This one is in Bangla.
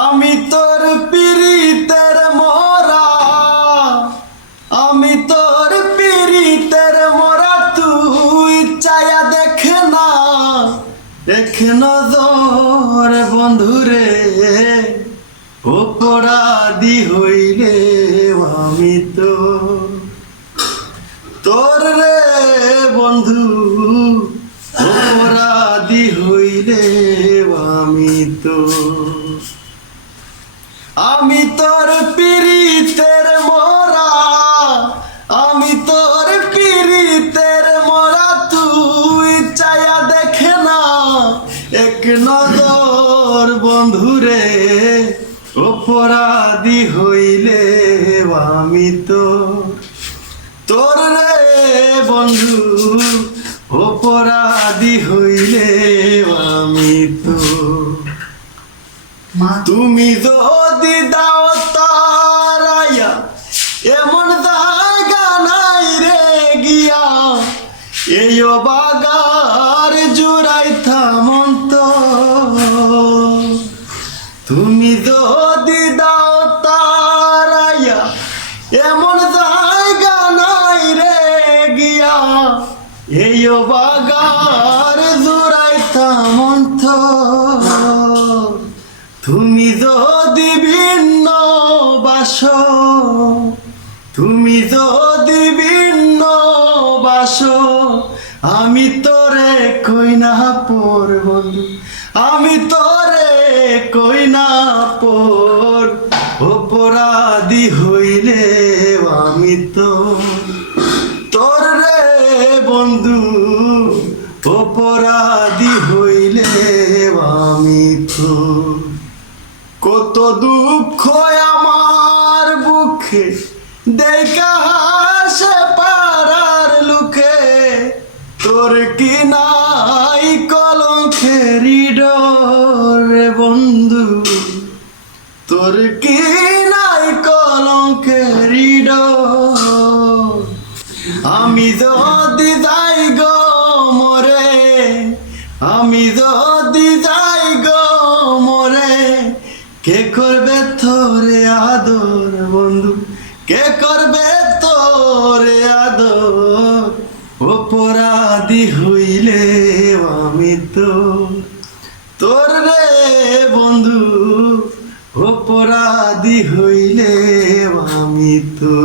আমি তোর পিরিতের মোরা, আমি তোর পিরিতের মোরা, তুই চায়া দেখে না, দেখে নজর বন্ধুরে, অপরাধী হইলে আমি তো তোর রে বন্ধু, অপরাধী হইলে আমি তো। আমি তোর পিরিতের মোরা, আমি তোর পিরিতের মোরা, তুই চায়া দেখে না, এক নজর বন্ধুরে, অপরাধী হইলে আমি তো তোর রে বন্ধু, অপরাধী হইলে আমি তো। তুমি যদি দাও তারাইয়া, এমন জায়গা নাই রে গিয়া, এই বাগার জুড়াইতা মন্ত। তুমি যদি দাও তারাইয়া, এমন জায়গা নাই রে গিয়া, এই বাগার জুড়াইতা মন্ত। তুমি যদি ভিন্ন বাসো, তুমি যদি ভিন্ন বাসো, আমি তোরে কই না পর বন্ধু, আমি তোরে কই না পর, অপরাধী হইলে আমি তো তোর রে বন্ধু, অপরাধী হইলে আমি তো। কত দুঃখ আমার বুকে, দেখা হাসে পাড়ার লুকে, তোর কি নাই কলঙ্কের ডরে বন্ধু, তোর কি নাই কলঙ্কের ডর। আমি যদি যাই গো মরে, আমি যদি যাই গো মরে, কে করবে তোরে আদর বন্ধু, কে করবে তোরে আদর, অপরাধী হইলে আমি তো তোর রে বন্ধু, অপরাধী হইলে আমি তো।